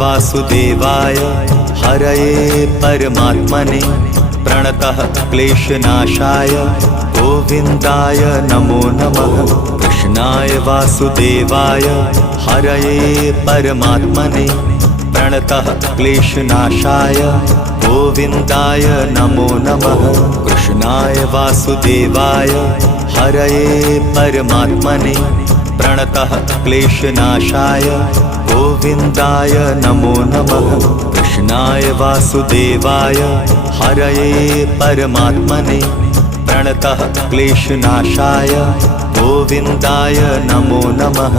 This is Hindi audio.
वासुदेवाय हरये परमात्मने प्रणतः क्लेशनाशाय गोविन्दाय नमो नमः। कृष्णाय वासुदेवाय हरये परमात्मने प्रणतः क्लेशनाशाय गोविन्दाय नमो नमः। कृष्णाय वासुदेवाय हरये परमात्मने प्रणतः क्लेशनाशाय गोविन्दाय नमो नमः। कृष्णाय वासुदेवाय हरये परमात्मने प्रणतः क्लेशनाशाय गोविन्दाय नमो नमः।